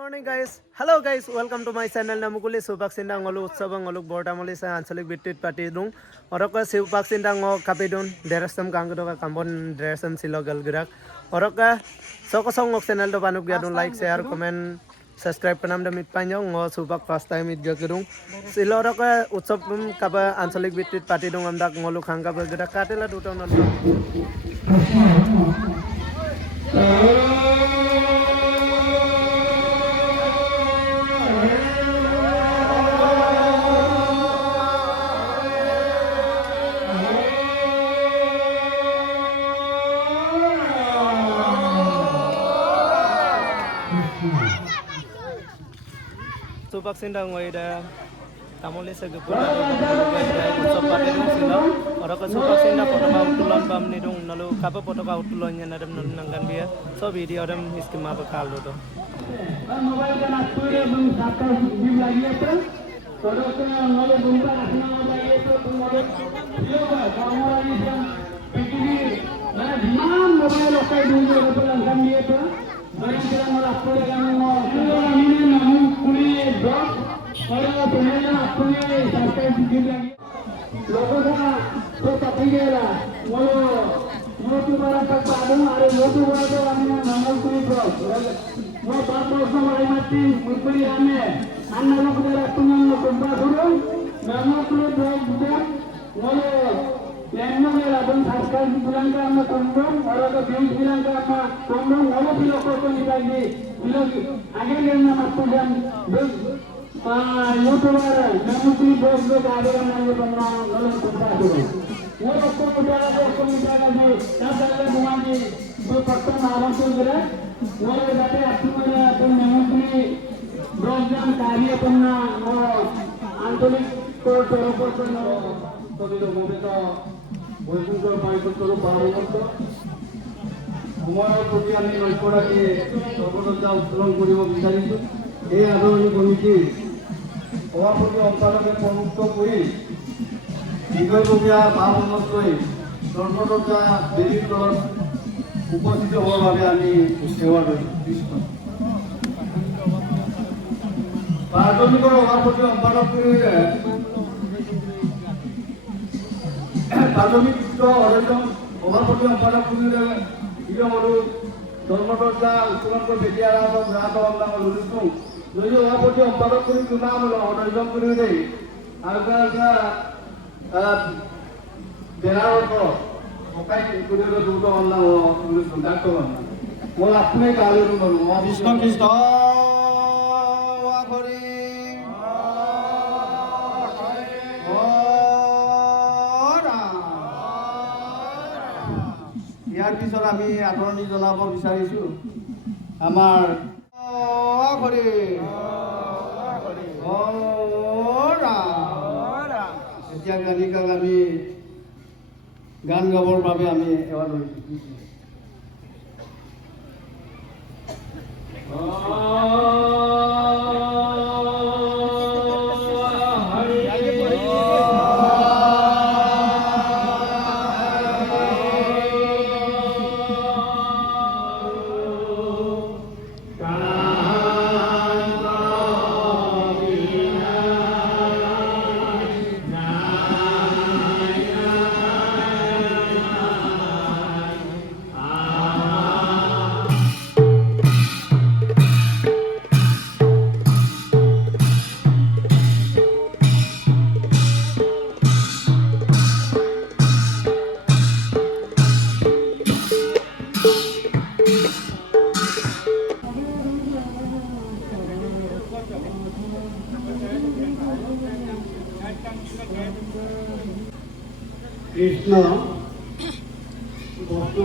morning guys. Hello guys, welcome to my channel. Namukuli Supak Sindang ngolu utsabang ngoluk bortamoli sa anchalik bitit pati dung. Oroka Supak Sindang ngo kapidun derasam kangdo ka kambon derasam silogal gerak. Oroka soko songok channel do banuk gadun like share comment subscribe panam damit panjang ngo Supak first time it gadung. Silo oroka utsab kaba anchalik bitit pati dung amdak ngoluk hangka bergerak katela dutong non. Supak Sindang ngoida tamole segepun utsap pati dung silo oroka Supak Sindang potoma utulon bam ni dung nalu kapa potoka utulon nya nadam nanggan dia so video dam iskema bakal do mobile का नाम पूरे बम साका gym लागिए तो थोड़ा सा हमारे बुंदा रखना चाहिए तो तुम्हारे यो का हमारा ये सब पिकनी ना ध्यान मोबाइल का दूंगे तो लंघन लिए तो बड़े तरह हमारा पूरे काम में हमने नाम पूरी ब्लॉक और तुम्हारे अपने साका जिम लागिए लोगों का तो पतिगेला वो तुम्हारा तक आदम अरे वो तुम्हारा तो हमने नाम पूरी ब्लॉक वो बात हमारे मती मुझे हमें अन्ना को जरा तुमने कुंभा करो नामों को ब्लॉक दिया वो लेनो में लादन सरकार बिलान का हम कुंभा और तो बैंक बिलान का हम कुंभा वो भी लोगों को निकालिए लोग आगे लेना मत जान यूट्यूबर नामों की ब्लॉक में आगे करना ये बनना लोग कुंभा करो वो लोगों को निकाला जी तब तक बुआई जो पक्का आराम से करे वो जाते अपने अपन नमूने ब्रॉडबैंड कार्य करना और आंतरिक को तोड़ करना तो भी लोगों के तो वैसे तो पाइप तो बाहर होता हमारा प्रोग्राम में नलकोड़ा के सबको जाओ उत्तोलन करियो বিচাৰিছো এই আদৰণি কমিটি সভাপতি অম্পালকে প্ৰমুখ কৰি দীঘলীয়া ভাৱনকৈ ধৰ্মদৰ্জা দেৱীৰ তলত উপস্থিত হওয়ার ভাবে আমি সেবা কৃষ্ণ প্রাথমিক সভাপতি সম্পাদক প্রাথমিক সভাপতি সম্পাদক ধর্মদর্জা উত্তোলন করে বেটিয়া রাত লুটু যদি সভাপতি সম্পাদক করে নাম অনর্জন করে দেয় আর বেড়ার কৃষ্ণ কৃষ্ণ ইয়াৰ পিছত আমি আদৰণি জনাব বিচাৰিছো আমাৰ এতিয়া গানিকাক আমি গান গাবৰ বাবে আমি এবাৰ লৈছোঁ কৃষ্ণ বস্তু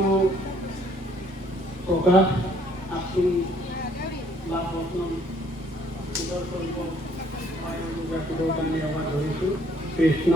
প্রকাশ আপনি বা প্রশ্ন ধরিছো Krishna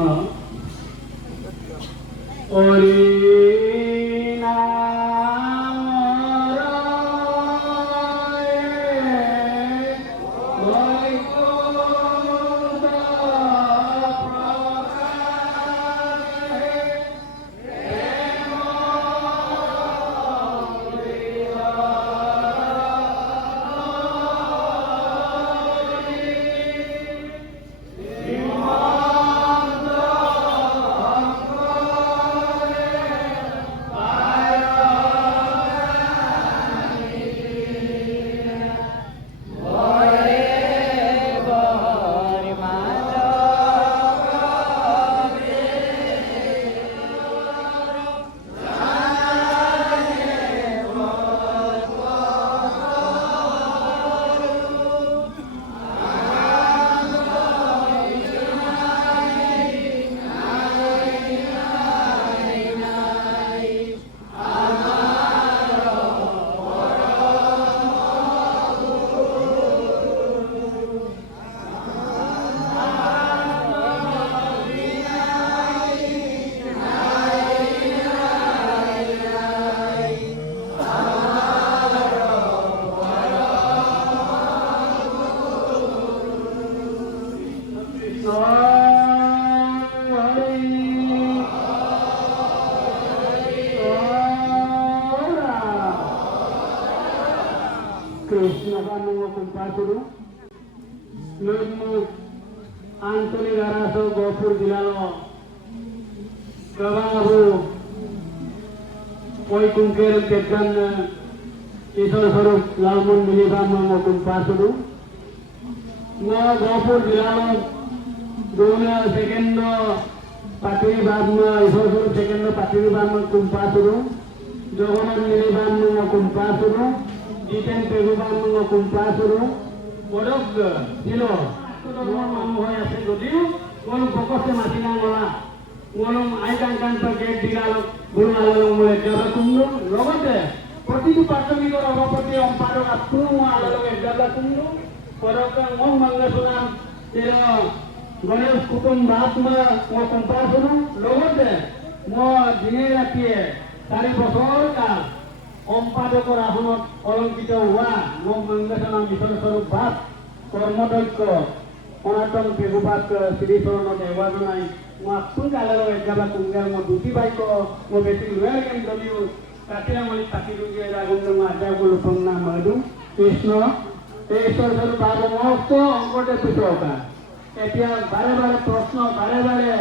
kumpasuru Lemu Antoni Garaso Gopur Dilalo Kabangabu Koi Kungkir Ketan Isor Sorup Lalmun Milibama Mo kumpasuru Mo Gopur Dilalo Dona Sekendo Patri Bama Isor Sorup Sekendo Patri Bama kumpasuru Jogonan Milibama Mo kumpasuru Jiten Pegubama Mo kumpasuru Kodok Dilo Ngolong hoy ase godiu ngolong pokoknya masih nangola ngolong aikan pakai digalok belum ada mulai jaga kumdu logote প্রতিটি প্রাথমিক সভাপতি অম্পারক আপু আলোকে জায়গা কুমু পরক মং মঙ্গ সুনাম তের গণেশ কুটুম বাতমা ও কম্পাসুন লগতে মো দিনে রাতিয়ে 4 বছর কাল অম্পাদকৰ আসনত অলংকিত হোৱা মং মঙ্গ সুনাম বিশ্বর স্বরূপ ভাত কর্মদক্ষ অনাতন পেগুপাত শ্রীচরণ দেৱা জনাই মই আপু আলোকে জায়গা কুঙ্গেল মই দুটি বাইক মই বেছি লয় কেন দলিও Katila muli pakidugi ragung namaja gulupang namadu Krishna Ishwar Saru Baba Mosto Angkote Pisoka Etia bare Prasna bare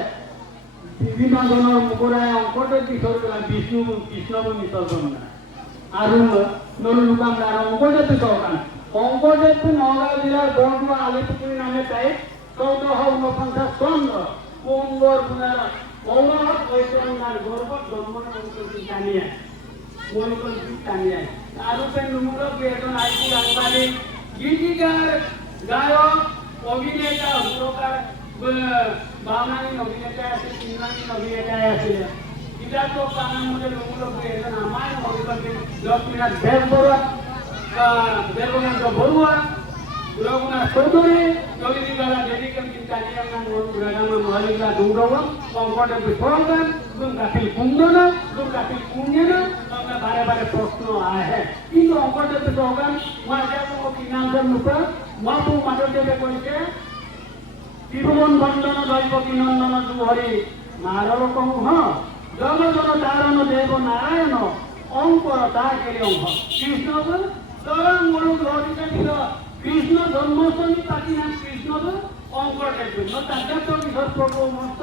Bibina Donor Mukurai Angkote Pisoka Vishnu Krishna Misarjana Arun Nolu Lukam Dara Angkote Pisoka Angkote Pinoga Dila Bondwa Alipukuri Name Tai Kauto Hau Nopangsa Sondra Kongor Punara Kaura Vaishwanar Gorbat Dhamana Mungkul Tania Mungkul Tania Arupen Numuro Beton Aiku Angkali Gitigar Gayo Obineta Hurokar Bamani Obineta Ase Sinani Obineta Ase Kita to Kanan Mule Numuro Beton Amai Obineta Lokmina Berborat Berborat Borua Loguna Sodore Jodi Gala Dedikan Tania Nang Beragama Mahalila Dungrawam Angkote Pisokan Dung Kapil Kundona Dung Kapil Kunyana bare প্রশ্ন আহে কিন্তু অঙ্কতে programme মাঝে কোনো কিনাঞ্চল নুপা মাপু মাধবদেবে কইছে ত্রিভুবন বন্দন দৈব কিনন্দন দুহরি নারল কহ জগজন দারণ দেব নারায়ণ অঙ্কর তাকেরি অঙ্ক কৃষ্ণ তরং মরু লড়িতে দিল কৃষ্ণ জন্মাষ্টমী পাতি নাম কৃষ্ণ অঙ্কর দেব তাদের তো কিশোর প্রভু মস্ত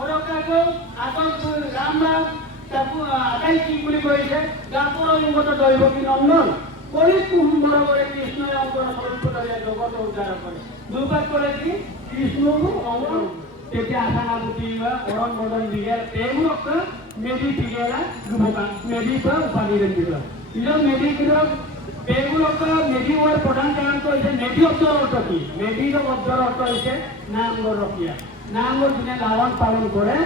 ওরকাকে আগত রামরাজ তাকু আকাই কি বলি কইছে গাপর লিঙ্গত দৈবকী নন্দন করি কুম্ভর করে কৃষ্ণ অঙ্কন স্বরূপটারে জগৎ উদ্ধার করে দুপাত করে কি কৃষ্ণ অঙ্কন তেতে আসানা বুটিবা অরণ বদন দিগের তেগুলোক মেডি দিগেরা দুবকা মেডি পা উপাধি দিল ইলো মেডি কিলো তেগুলোক মেডি ওর প্রধান কারণ কইছে মেডি অক্ষর অর্থ কি মেডি র অক্ষর অর্থ হইছে নাম রকিয়া নাম দিনে লালন পালন করে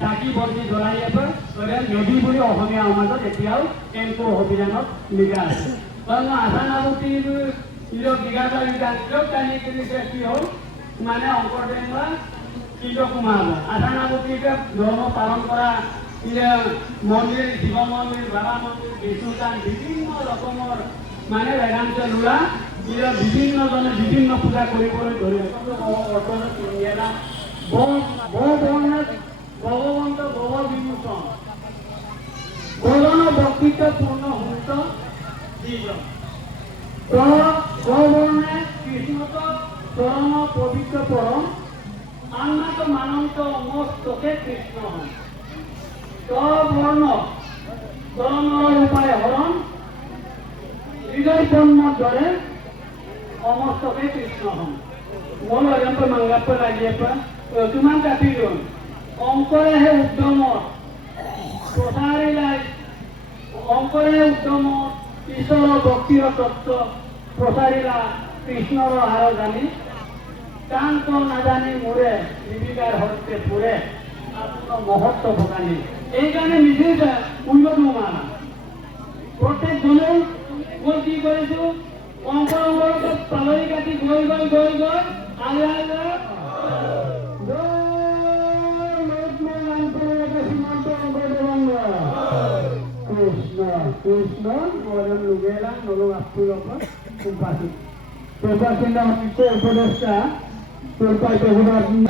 Taki bodi dolai apa? Kemudian medi budi ohomia amato etiau empo hobianot liga. Karena asana buti itu digata liga tani kini sesio mana ongkor denga kilo kumama. Asana buti itu dono paron kora iya mondir jiwa mondir baba mondir bisukan bibinno rokomor mana Vedanta lula iya bibinno done bibinno puja kori dore otono kinera Bhagwant ভব বিভূষণ গগন বক্তিত্ব পূর্ণ হুত জীবন গবর্ণে কৃষ্ণত চরণ পবিত্র পরম আন্নাত মানন্ত মস্তকে কৃষ্ণ হন বর্ণ চরণর উপায় হরণ হৃদয় পণ্য ধরে অমস্তকে কৃষ্ণ হন মন অজন্ত মাঙ্গাপ্প লাগিয়েপ কিমান কাটিল অঙ্করে হে উদ্যম প্রসারিলাই অঙ্করে উদ্যম ঈশ্বর ভক্তির তত্ত্ব প্রসারিলা কৃষ্ণর হার জানি কান তো না জানি মোরে জীবিকার হস্তে পুরে আপনার মহত্ব ভোগানি এই কারণে নিজেটা উন্নত মানা প্রত্যেক জনে মই কি করেছো অঙ্কর পালরি কাটি গৈ আগে আগে Krishna orang lugera nolong aku apa kumpasi. Coba kita itu podesta sampai ke hutan.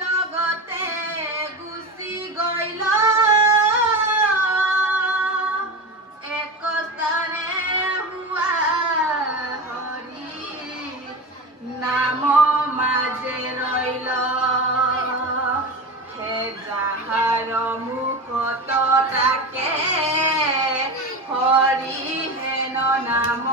লগতে গুচি গইল একস্থানে হুৱা হৰি নাম মাজে ৰইল হে যাহাৰ মুখত তাকে হৰি হেন নাম